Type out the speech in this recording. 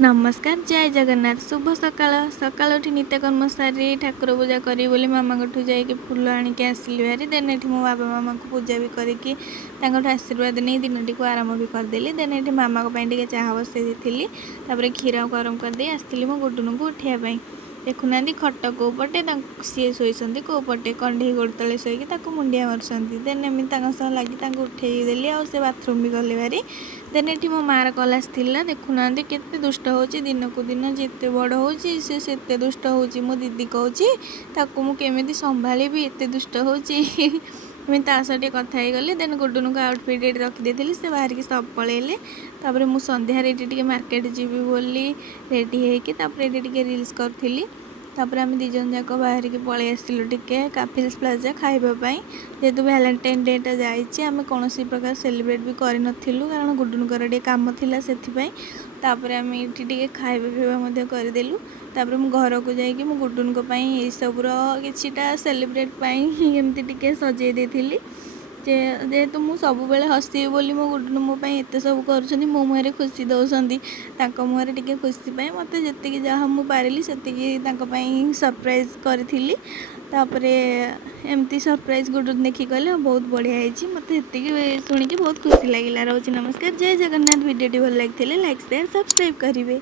नमस्कार जय जगन्नाथ शुभ सकाळ सकाळ उठी नित्यकर्म सारी ठाकुर पूजा करी बोली मामा को जाइए फूल आणिक आसली भारी देन ये मो बाबा मामा को पूजा भी करके आशीर्वाद नहीं दिन को आरंभ भी करदेली देन ये मामा को चाह बसई दी क्षीर गरम करदे आसती मो गुडुन को उठाइवाई देखुना खट कौ पटे सी शोती कौ पटे कंढे गोड़ तले शोक मुंडिया मार्चंती देन एमती लगी उठेदेली आ बाथरूम भी गले भारी देन ये मो मार कल आसला देखुना केते दुष्ट हो दिन को दिन जिते बड़ हो से दुष्ट हो मो दीदी कहूँ मुझे संभाली भी एत दुष्ट हो मुझे तासटे कथा ही गली देन गुडुन को आउटफिट ये रखीदी से बाहर की सब पलैले तापर मु संध्यार ये मार्केट जीवी बोली रेडी होके रिल्स करी तापर आम दीजन जाक बाहर की पलि आसलु टिके काफिल्स प्लाजा खाइबापी जेहेतु वैलेंटाइन डेटा जाइए आम कौन प्रकार सेलिब्रेट भी करूँ कारण गुडुनकर टे कम थिला से आम ये खाइबा पीवा करदेलु तापर मु घर को जाकि मो गुडुन सबूर किटा सेलिब्रेट एमती टिके सजे देती जेहेतु मु सब बेले हसी बोली मो गुडुन मो एत सब कर मो मुहर खुशी दौरान मुहर टे खुशी मत जी जहाँ मुझे पारिली से सरप्राइज करी तापरे एमती सरप्राइज गुडुन देखी कहले बहुत बढ़िया है मत शुणी बहुत खुशी लगे। रोज नमस्कार जय जगन्नाथ वीडियो भल लगी लाइक शेयर सब्सक्राइब करेंगे।